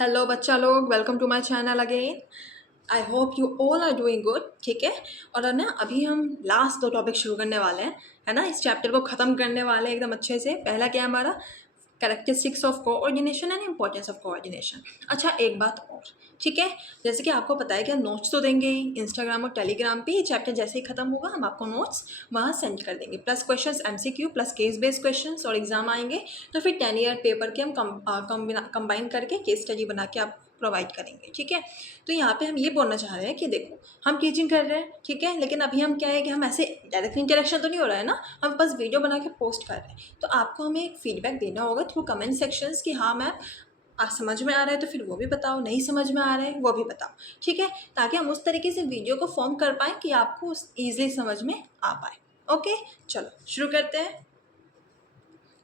Hello बच्चा लोग, welcome to my channel again. I hope you all are doing good. ठीक है, और ना अभी हम लास्ट 2 टॉपिक शुरू करने वाले हैं, है ना। इस चैप्टर को ख़त्म करने वाले हैं एकदम अच्छे से। पहला क्या है हमारा, characteristics of coordination and importance of coordination. अच्छा, एक बात और, ठीक है, जैसे कि आपको पता है कि हम नोट्स तो देंगे ही इंस्टाग्राम और टेलीग्राम पे। ये चैप्टर जैसे ही खत्म होगा हम आपको नोट्स वहाँ सेंड कर देंगे, plus questions MCQ plus case based questions, और एग्जाम आएंगे तो फिर 10 ईयर पेपर के हम कंबाइन करके केस स्टडी बना के आप प्रोवाइड करेंगे। ठीक है, तो यहाँ पे हम ये बोलना चाह रहे हैं कि देखो, हम टीचिंग कर रहे हैं, ठीक है, लेकिन अभी हम क्या है कि हम ऐसे डायरेक्ट इंटरेक्शन तो नहीं हो रहा है ना, हम बस वीडियो बना के पोस्ट कर रहे हैं। तो आपको हमें एक फीडबैक देना होगा थ्रू कमेंट सेक्शंस कि हाँ मैम समझ में आ रहा है तो फिर वो भी बताओ, नहीं समझ में आ रहा है वो भी बताओ। ठीक है, ताकि हम उस तरीके से वीडियो को फॉर्म कर पाएँ कि आपको ईजिली समझ में आ पाए। ओके, चलो शुरू करते हैं।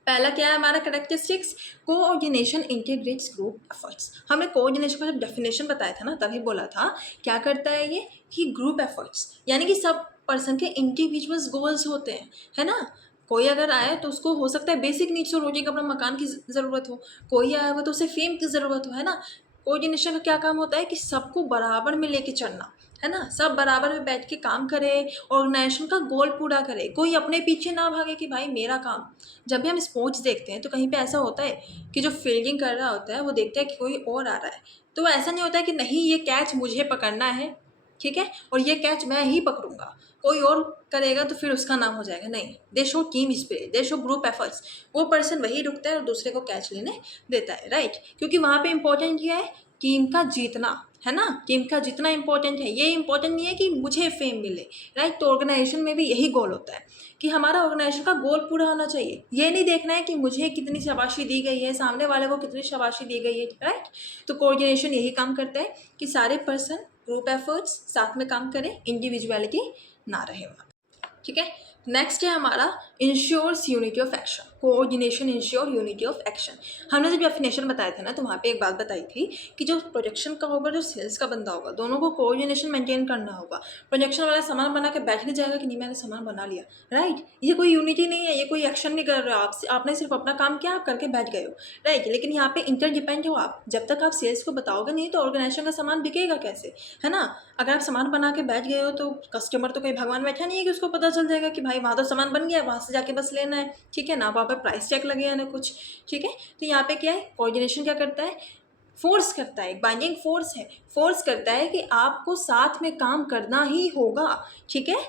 पहला क्या है हमारा characteristics, coordination integrates group efforts. हमने कोऑर्डिनेशन का जब डेफिनेशन बताया था ना, तभी बोला था क्या करता है ये, कि ग्रुप एफर्ट्स यानी कि सब पर्सन के इंडिविजुअल्स गोल्स होते हैं, है ना। कोई अगर आए तो उसको हो सकता है बेसिक नीड्स हो, रोटी कपड़ा मकान की ज़रूरत हो, कोई आया हुआ तो उसे फेम की ज़रूरत हो, है ना। कोऑर्डिनेशन का क्या काम होता है कि सबको बराबर में लेके चलना, है ना। सब बराबर में बैठ के काम करे, ऑर्गेनाइजेशन का गोल पूरा करे, कोई अपने पीछे ना भागे कि भाई मेरा काम। जब भी हम स्पोर्ट्स देखते हैं तो कहीं पे ऐसा होता है कि जो फील्डिंग कर रहा होता है वो देखता है कि कोई और आ रहा है, तो ऐसा नहीं होता है कि नहीं ये कैच मुझे पकड़ना है, ठीक है, और ये कैच मैं ही पकड़ूंगा, कोई और करेगा तो फिर उसका नाम हो जाएगा। नहीं, दे शो टीम स्पिरिट, दे शो ग्रुप एफर्ट्स। वो पर्सन वही रुकता है और दूसरे को कैच लेने देता है, राइट। क्योंकि वहाँ पे इंपॉर्टेंट क्या है, टीम का जीतना, है ना। टीम का जितना इंपॉर्टेंट है, ये इंपॉर्टेंट नहीं है कि मुझे फेम मिले, राइट। तो ऑर्गेनाइजेशन में भी यही गोल होता है कि हमारा ऑर्गेनाइजेशन का गोल पूरा होना चाहिए। ये नहीं देखना है कि मुझे कितनी शाबाशी दी गई है, सामने वाले को कितनी शाबाशी दी गई है, राइट। तो कोऑर्डिनेशन यही काम करता है कि सारे पर्सन ग्रुप एफर्ट्स साथ में काम करें, इंडिविजुअलिटी ना रहे वहाँ पे। ठीक है, नेक्स्ट है हमारा ensures unity of action. Coordination ensure unity of action. हमने जब डेफिनेशन बताया था ना, तो वहाँ पे एक बात बताई थी कि जो प्रोजेक्शन का होगा, जो सेल्स का बंदा होगा, दोनों को कोऑर्डिनेशन मेंटेन करना होगा। प्रोजेक्शन वाला सामान बना के बैठ नहीं जाएगा कि नहीं मैंने सामान बना लिया, राइट। ये कोई यूनिटी नहीं है, ये कोई एक्शन नहीं कर रहे हो आप, आपने सिर्फ अपना काम किया, आप करके बैठ गए हो, राइट। लेकिन यहाँ पे इंटरडिपेंड हो आप। जब तक आप सेल्स को बताओगे नहीं तो ऑर्गेनाइजेशन का सामान बिकेगा कैसे, है ना। अगर आप सामान बना के बैठ गए हो तो कस्टमर तो कोई भगवान बैठा नहीं है कि उसको पता चल जाएगा कि भाई वहाँ तो सामान बन गया, वहाँ से जाके बस लेना है, ठीक है ना। वहाँ पर प्राइस चेक लगे है ना कुछ, ठीक है। तो यहाँ पे क्या है, कोऑर्डिनेशन क्या करता है, फोर्स करता है, एक बाइंडिंग फोर्स है। फोर्स करता है कि आपको साथ में काम करना ही होगा, ठीक है।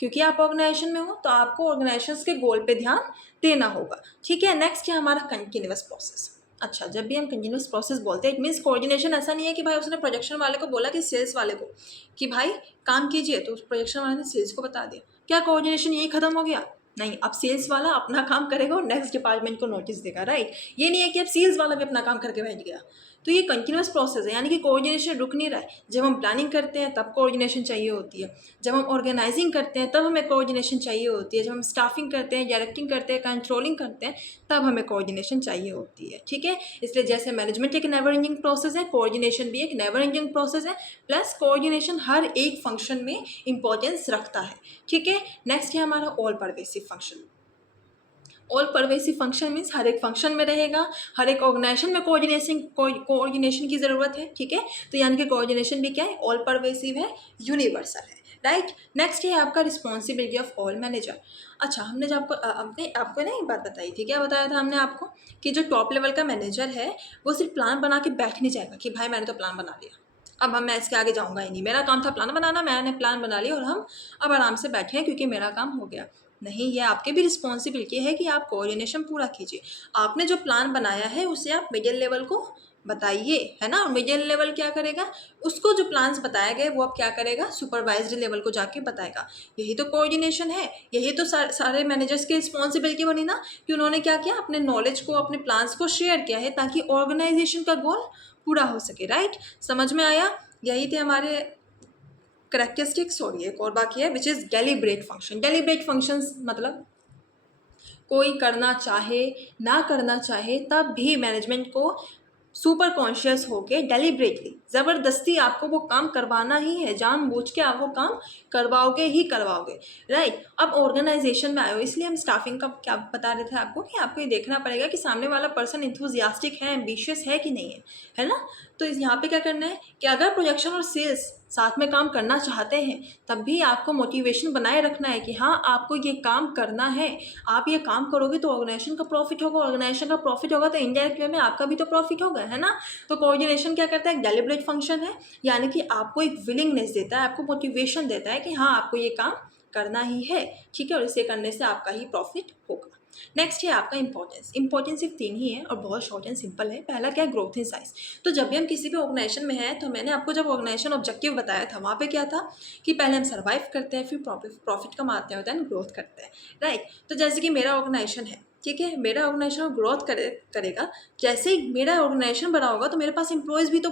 क्योंकि आप ऑर्गेनाइजेशन में हो तो आपको ऑर्गेनाइजेशन के गोल पे ध्यान देना होगा, ठीक है। नेक्स्ट है हमारा कंटिन्यूअस प्रोसेस। अच्छा, जब भी हम कंटिन्यूअस प्रोसेस बोलते हैं, इट मीन्स कोऑर्डिनेशन ऐसा नहीं है कि भाई उसने प्रोजेक्शन वाले को बोला कि सेल्स वाले को कि भाई काम कीजिए, तो उस प्रोजेक्शन वाले ने सेल्स को बता दिया, क्या कोऑर्डिनेशन यही खत्म हो गया। नहीं, अब सेल्स वाला अपना काम करेगा और नेक्स्ट डिपार्टमेंट को नोटिस देगा, राइट। ये नहीं है कि अब सेल्स वाला भी अपना काम करके बैठ गया। तो ये कंटिन्यूअस प्रोसेस है, यानी कि कोऑर्डिनेशन रुक नहीं रहा है। जब हम प्लानिंग करते हैं तब कोऑर्डिनेशन चाहिए होती है, जब हम ऑर्गेनाइजिंग करते हैं तब हमें कोऑर्डिनेशन चाहिए होती है, जब हम स्टाफिंग करते हैं, डायरेक्टिंग करते हैं, कंट्रोलिंग करते हैं, तब हमें कोऑर्डिनेशन चाहिए होती है, ठीक है। इसलिए जैसे मैनेजमेंट एक नेवर एंडिंग प्रोसेस है, कोऑर्डिनेशन भी एक नेवर एंडिंग प्रोसेस है, प्लस कोऑर्डिनेशन हर एक फंक्शन में इंपॉर्टेंस रखता है, ठीक है। नेक्स्ट है हमारा all pervasive function. All pervasive function means हर एक फंक्शन में रहेगा, हर एक ऑर्गेनाइजेशन में कोऑर्डिनेशन की ज़रूरत है, ठीक है। तो यानी कि कोऑर्डिनेशन भी क्या है, ऑल परवेसिव है, यूनिवर्सल है, राइट। नेक्स्ट है आपका रिस्पॉन्सिबिलिटी ऑफ ऑल मैनेजर। अच्छा, हमने जब आपको ना एक बात बताई थी, क्या बताया था हमने आपको, कि जो टॉप लेवल का मैनेजर है वो सिर्फ प्लान बना के बैठ नहीं जाएगा कि भाई मैंने तो प्लान बना लिया, अब मैं इसके आगे जाऊँगा ही नहीं, मेरा काम था प्लान बनाना, मैंने प्लान बना लिया और हम अब आराम से बैठे हैं क्योंकि मेरा काम हो गया। नहीं, ये आपकी भी रिस्पॉन्सिबिलिटी है कि आप कोऑर्डिनेशन पूरा कीजिए। आपने जो प्लान बनाया है उसे आप मिडिल लेवल को बताइए, है ना। और मिडिल लेवल क्या करेगा, उसको जो प्लान्स बताए गए वो अब क्या करेगा, सुपरवाइजरी लेवल को जाके बताएगा। यही तो कोऑर्डिनेशन है, यही तो सारे मैनेजर्स की रिस्पॉन्सिबिलिटी बनी ना, कि उन्होंने क्या किया, अपने नॉलेज को, अपने प्लान्स को शेयर किया है ताकि ऑर्गेनाइजेशन का गोल पूरा हो सके, राइट। समझ में आया। यही थे हमारे करेक्टरिस्टिक्स। और ये एक और बाकी है which is deliberate function. Deliberate functions मतलब कोई करना चाहे ना करना चाहे तब भी मैनेजमेंट को सुपर कॉन्शियस होके डेलिब्रेटली ज़बरदस्ती आपको वो काम करवाना ही है, जानबूझ के आप वो काम करवाओगे ही करवाओगे, राइट। अब ऑर्गेनाइजेशन में आए हो, इसलिए हम स्टाफिंग का क्या बता रहे थे आपको कि आपको ये देखना पड़ेगा कि सामने वाला पर्सन इंथुजियास्टिक है, एम्बिशियस है कि नहीं है ना। तो यहाँ पे क्या करना है कि अगर प्रोजेक्शन और सेल्स साथ में काम करना चाहते हैं तब भी आपको मोटिवेशन बनाए रखना है कि हाँ आपको ये काम करना है। आप ये काम करोगे तो ऑर्गेनाइजेशन का प्रॉफिट होगा, ऑर्गेनाइजेशन का प्रॉफिट होगा तो इनडायरेक्ट वे में आपका भी तो प्रॉफिट होगा, है ना। तो कोऑर्डिनेशन क्या करता है, डेलिब्रेट फंक्शन है, यानी कि आपको एक विलिंगनेस देता है, आपको मोटिवेशन देता है कि हाँ आपको ये काम करना ही है, ठीक है, और इसे करने से आपका ही प्रॉफिट होगा। नेक्स्ट है आपका इंपॉर्टेंस सिर्फ 3 ही है और बहुत शॉर्ट एंड सिंपल है। पहला क्या है, ग्रोथ इन साइज। तो जब भी हम किसी भी ऑर्गेनाइजेशन में हैं तो मैंने आपको जब ऑर्गेनाइजेशन ऑब्जेक्टिव बताया था वहाँ पे क्या था कि पहले हम सर्वाइव करते हैं, फिर प्रॉफिट कमाते हैं, देन ग्रोथ करते हैं, राइट। तो जैसे कि मेरा ऑर्गेनाइजेशन है, ठीक है, मेरा ऑर्गेनाइजेशन ग्रोथ करेगा, जैसे ही मेरा ऑर्गेनाइजेशन बड़ा होगा तो मेरे पास एम्प्लॉयज़ भी तो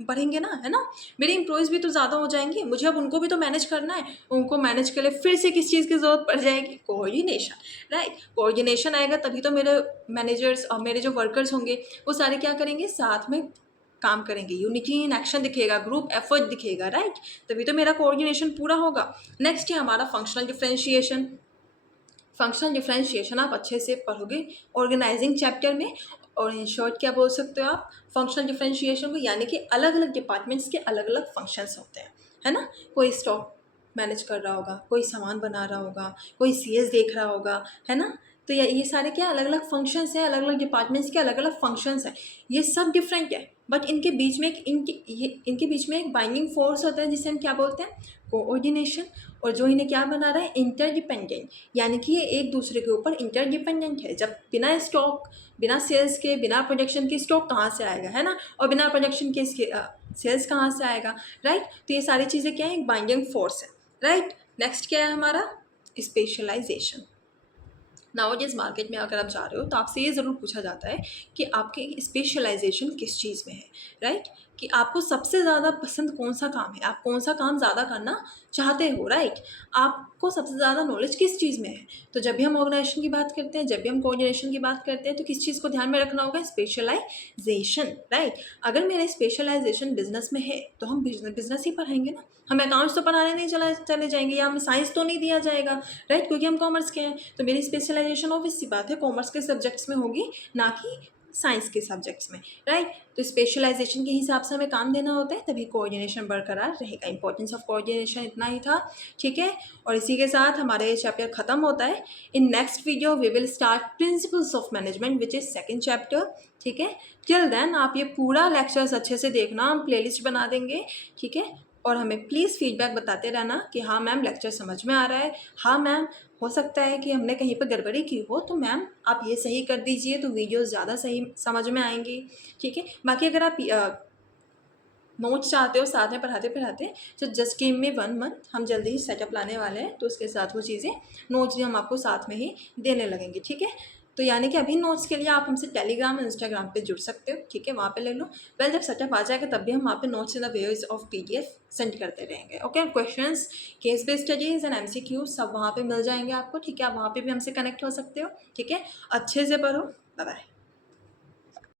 बढ़ेंगे ना, है ना। मेरे एम्प्लॉयज़ भी तो ज़्यादा हो जाएंगे, मुझे अब उनको भी तो मैनेज करना है। उनको मैनेज के लिए फिर से किस चीज़ की ज़रूरत पड़ जाएगी, कोऑर्डिनेशन, राइट। कोऑर्डिनेशन आएगा तभी तो मेरे मैनेजर्स और मेरे जो वर्कर्स होंगे वो सारे क्या करेंगे, साथ में काम करेंगे, यूनिटी इन एक्शन दिखेगा, ग्रुप एफर्ट दिखेगा, राइट। तभी तो मेरा कोऑर्डिनेशन पूरा होगा। नेक्स्ट है हमारा फंक्शनल डिफरेंशिएशन। फंक्शनल डिफरेंशिएशन आप अच्छे से पढ़ोगे ऑर्गेनाइजिंग चैप्टर में। और इन शॉर्ट क्या बोल सकते हो आप फंक्शनल डिफरेंशिएशन को, यानी कि अलग अलग डिपार्टमेंट्स के अलग अलग फंक्शंस होते हैं, है ना। कोई स्टॉक मैनेज कर रहा होगा, कोई सामान बना रहा होगा, कोई सीएस देख रहा होगा, है ना। तो ये सारे क्या अलग अलग फंक्शंस हैं, अलग अलग डिपार्टमेंट्स के अलग अलग फंक्शंस हैं। ये सब डिफरेंट है बट इनके बीच में इनके बीच में एक बाइंडिंग फोर्स होता है जिसे हम क्या बोलते हैं, कोऑर्डिनेशन। और जो इन्हें क्या बना रहा है, इंटरडिपेंडेंट, यानी कि ये एक दूसरे के ऊपर इंटरडिपेंडेंट है। जब बिना स्टॉक, बिना सेल्स के, बिना प्रोडक्शन के स्टॉक कहाँ से आएगा, है ना, और बिना प्रोडक्शन के इसके सेल्स कहाँ से आएगा, राइट। तो ये सारी चीज़ें क्या है, एक बाइंडिंग फोर्स है, राइट। नेक्स्ट क्या है हमारा, स्पेशलाइजेशन। नाउअडेज़ मार्केट में अगर आप जा रहे हो तो आपसे ये ज़रूर पूछा जाता है कि आपकी स्पेशलाइजेशन किस चीज़ में है, राइट। कि आपको सबसे ज़्यादा पसंद कौन सा काम है, आप कौन सा काम ज़्यादा करना चाहते हो, राइट। आपको सबसे ज़्यादा नॉलेज किस चीज़ में है। तो जब भी हम ऑर्गेनाइजेशन की बात करते हैं, जब भी हम कोऑर्डिनेशन की बात करते हैं तो किस चीज़ को ध्यान में रखना होगा, स्पेशलाइजेशन, राइट। अगर मेरा स्पेशलाइजेशन बिजनेस में है तो हम बिजनेस ही पढ़ाएंगे ना, हम अकाउंट्स तो पढ़ाने नहीं चले जाएंगे, या हमें साइंस तो नहीं दिया जाएगा, राइट, क्योंकि हम कॉमर्स के हैं। तो मेरी स्पेशलाइजेशन ऑब्वियस सी बात है कॉमर्स के सब्जेक्ट्स में होगी, ना कि साइंस के सब्जेक्ट्स में, राइट। तो स्पेशलाइजेशन के हिसाब से हमें काम देना होता है, तभी कोऑर्डिनेशन बरकरार रहेगा। इंपॉर्टेंस ऑफ कोऑर्डिनेशन इतना ही था, ठीक है। और इसी के साथ हमारा ये चैप्टर खत्म होता है। In next video we will start principles of management which is second chapter, ठीक है। टिल देन आप ये पूरा लेक्चर्स अच्छे से देखना, हम प्लेलिस्ट बना देंगे, ठीक है। और हमें प्लीज़ फीडबैक बताते रहना कि हाँ मैम लेक्चर समझ में आ रहा है, हाँ मैम हो सकता है कि हमने कहीं पर गड़बड़ी की हो तो मैम आप ये सही कर दीजिए, तो वीडियोस ज़्यादा सही समझ में आएंगी, ठीक है। बाकी अगर आप नोट्स चाहते हो साथ में पढ़ाते पढ़ाते तो जस्ट गिव मी 1 मंथ, हम जल्दी ही सेटअप लाने वाले हैं, तो उसके साथ वो चीज़ें नोट्स भी हम आपको साथ में ही देने लगेंगे, ठीक है। तो यानी कि अभी नोट्स के लिए आप हमसे टेलीग्राम और इंस्टाग्राम पे जुड़ सकते हो, ठीक है, वहाँ पे ले लो। वेल जब सेटअप आ जाएगा तब भी हम वहाँ पे notes in the ways of PDF send करते रहेंगे, okay. Questions, case based studies and MCQ सब वहाँ पे मिल जाएंगे आपको, ठीक है। आप वहाँ पे भी हमसे कनेक्ट हो सकते हो, ठीक है। अच्छे से पढ़ो, बाय बाय।